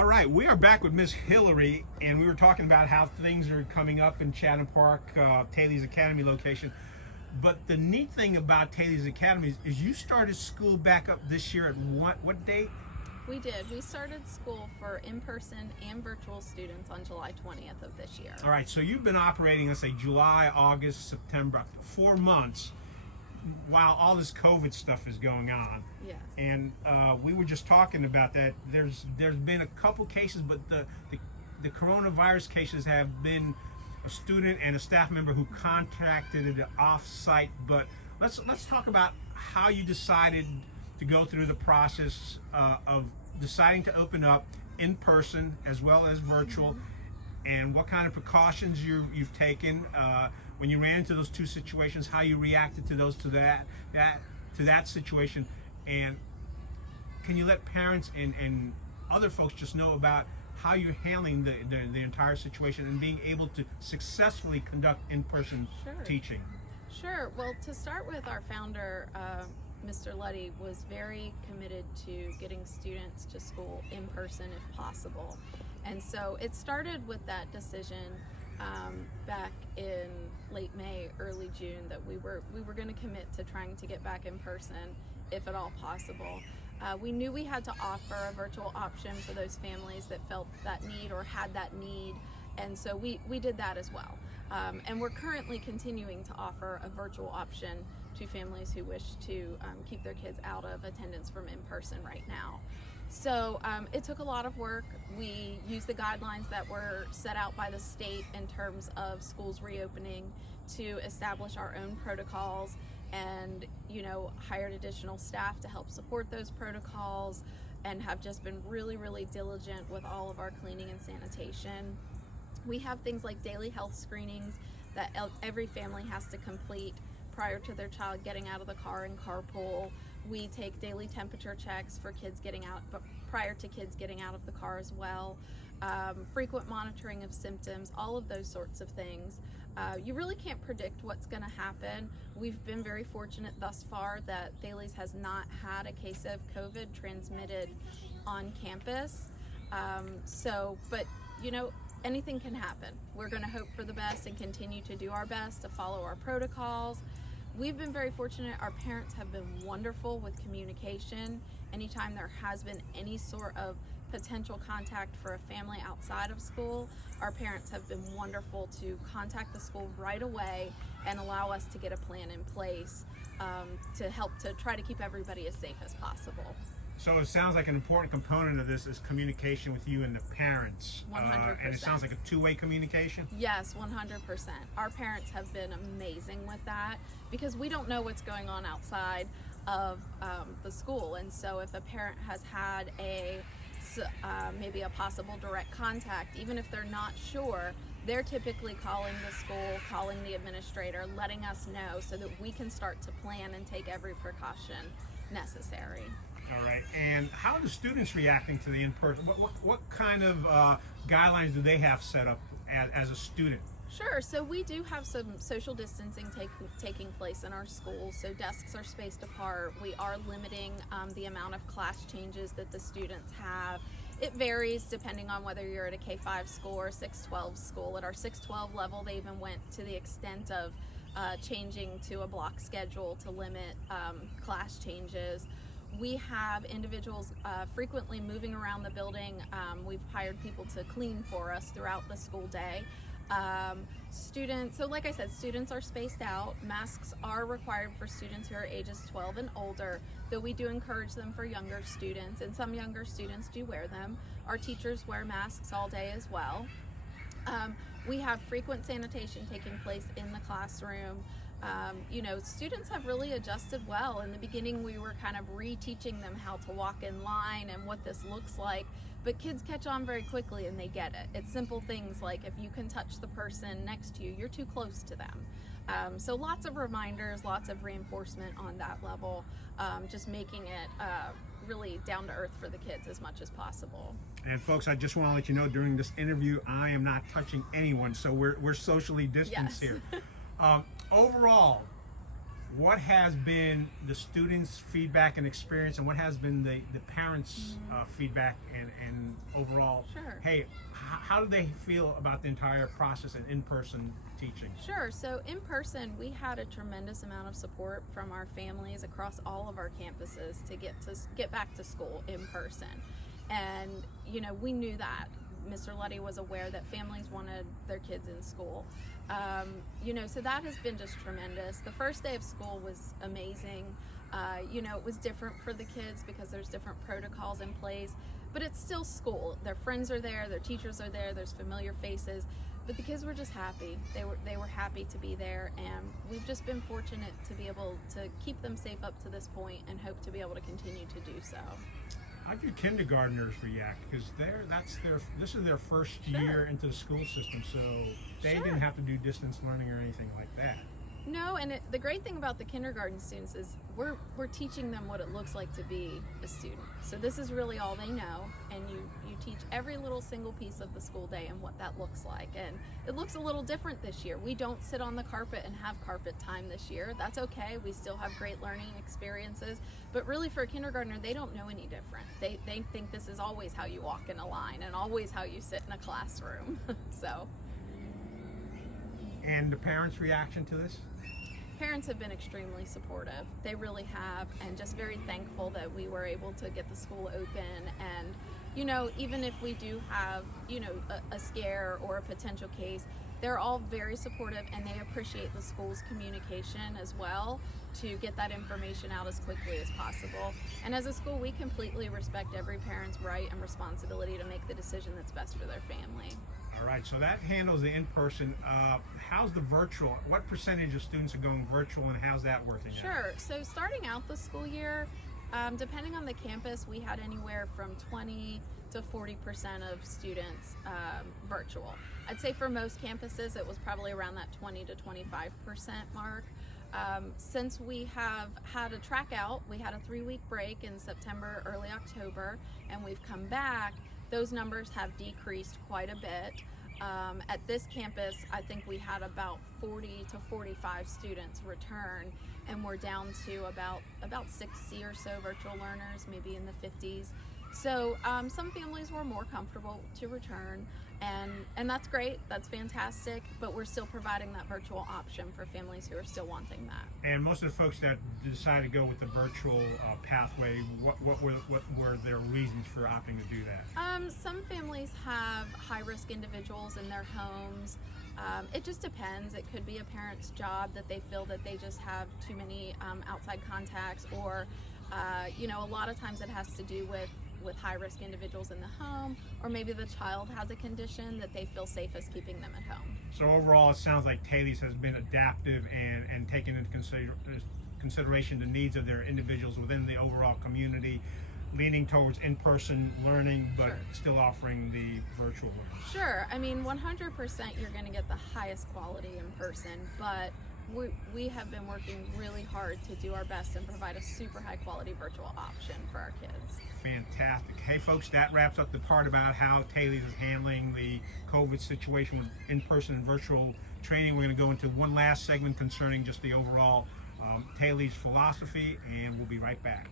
All right, we are back with Miss Hillary, and we were talking about how things are coming up in Chatham Park, Thales Academy location. But the neat thing about Thales Academy is you started school back up this year at what date? We did. We started school for in-person and virtual students on July 20th of this year. All right, so you've been operating, let's say, July, August, September, 4 months, while all this COVID stuff is going on. Yes. And we were just talking about that. There's been a couple cases, but the coronavirus cases have been a student and a staff member who contacted it off-site. But let's talk about how you decided to go through the process of deciding to open up in person as well as virtual, and what kind of precautions you've taken when you ran into those two situations, how you reacted to that situation, and can you let parents and other folks just know about how you're handling the entire situation and being able to successfully conduct in-person teaching? Sure. Well, to start with, our founder, Mr. Luddy, was very committed to getting students to school in person if possible. And so it started with that decision back in late May, early June, that we were going to commit to trying to get back in person if at all possible. We knew we had to offer a virtual option for those families that felt that need or had that need, and so we did that as well. And we're currently continuing to offer a virtual option to families who wish to keep their kids out of attendance from in-person right now. So it took a lot of work. We used the guidelines that were set out by the state in terms of schools reopening to establish our own protocols, and hired additional staff to help support those protocols, and have just been really diligent with all of our cleaning and sanitation. We have things like daily health screenings that every family has to complete prior to their child getting out of the car and carpool. We take daily temperature checks for kids getting out, but prior to kids getting out of the car as well. Frequent monitoring of symptoms, all of those sorts of things. You really can't predict what's going to happen. We've been very fortunate thus far that Thales has not had a case of COVID transmitted on campus. But anything can happen. We're going to hope for the best and continue to do our best to follow our protocols. We've been very fortunate. Our parents have been wonderful with communication. Anytime there has been any sort of potential contact for a family outside of school, our parents have been wonderful to contact the school right away and allow us to get a plan in place to help to try to keep everybody as safe as possible. So it sounds like an important component of this is communication with you and the parents. 100%. And it sounds like a two-way communication? Yes, 100%. Our parents have been amazing with that, because we don't know what's going on outside of the school. And so if a parent has had maybe a possible direct contact, even if they're not sure, they're typically calling the school, calling the administrator, letting us know so that we can start to plan and take every precaution necessary. All right, and how are the students reacting to the in-person? What kind of guidelines do they have set up as a student? Sure, so we do have some social distancing taking place in our schools. So desks are spaced apart. We are limiting the amount of class changes that the students have. It varies depending on whether you're at a K-5 school or a 612 school. At our 612 level, they even went to the extent of changing to a block schedule to limit class changes. We have individuals frequently moving around the building. We've hired people to clean for us throughout the school day. So like I said, students are spaced out. Masks are required for students who are ages 12 and older, though we do encourage them for younger students, and some younger students do wear them. Our teachers wear masks all day as well. We have frequent sanitation taking place in the classroom. Students have really adjusted well. In the beginning, we were kind of reteaching them how to walk in line and what this looks like, but kids catch on very quickly and they get it. It's simple things like if you can touch the person next to you, you're too close to them. So lots of reminders, lots of reinforcement on that level, just making it really down to earth for the kids as much as possible. And folks, I just want to let you know during this interview, I am not touching anyone, so we're socially distanced here. Overall, what has been the students' feedback and experience, and what has been the parents' feedback and overall? Sure. Hey, how do they feel about the entire process and in-person teaching? Sure. So in person, we had a tremendous amount of support from our families across all of our campuses to get back to school in person. And we knew that Mr. Luddy was aware that families wanted their kids in school. So that has been just tremendous. The first day of school was amazing. It was different for the kids because there's different protocols in place, but it's still school. Their friends are there, their teachers are there, there's familiar faces, but the kids were just happy. They were happy to be there, and we've just been fortunate to be able to keep them safe up to this point and hope to be able to continue to do so. How do kindergartners react? Because this is their first year into the school system, so they didn't have to do distance learning or anything like that. No, and the great thing about the kindergarten students is we're teaching them what it looks like to be a student. So this is really all they know, and you teach every little single piece of the school day and what that looks like. And it looks a little different this year. We don't sit on the carpet and have carpet time this year. That's okay. We still have great learning experiences, but really for a kindergartner, they don't know any different. They think this is always how you walk in a line and always how you sit in a classroom. So. And the parents' reaction to this? Parents have been extremely supportive. They really have, and just very thankful that we were able to get the school open. And even if we do have a scare or a potential case, they're all very supportive, and they appreciate the school's communication as well to get that information out as quickly as possible. And as a school, we completely respect every parent's right and responsibility to make the decision that's best for their family. All right, so that handles the in-person. How's the virtual? What percentage of students are going virtual, and how's that working out? Sure. So starting out the school year, depending on the campus, we had anywhere from 20 to 40% of students virtual. I'd say for most campuses, it was probably around that 20 to 25% mark. Since we have had a track out, we had a 3-week break in September, early October, and we've come back. Those numbers have decreased quite a bit. At this campus, I think we had about 40 to 45 students return, and we're down to about 60 or so virtual learners, maybe in the 50s. So some families were more comfortable to return, and that's great, that's fantastic, but we're still providing that virtual option for families who are still wanting that. And most of the folks that decided to go with the virtual pathway, what were their reasons for opting to do that? Some families have high-risk individuals in their homes. It just depends. It could be a parent's job that they feel that they just have too many outside contacts, or a lot of times it has to do with high-risk individuals in the home, or maybe the child has a condition that they feel safest keeping them at home. So overall, it sounds like Thales has been adaptive and taking into consideration the needs of their individuals within the overall community, leaning towards in-person learning, but still offering the virtual learning. Sure. I mean, 100% you're going to get the highest quality in person, but we have been working really hard to do our best and provide a super high quality virtual option for our kids. Fantastic. Hey folks, that wraps up the part about how Thales is handling the COVID situation with in-person and virtual training. We're going to go into one last segment concerning just the overall Thales philosophy, and we'll be right back.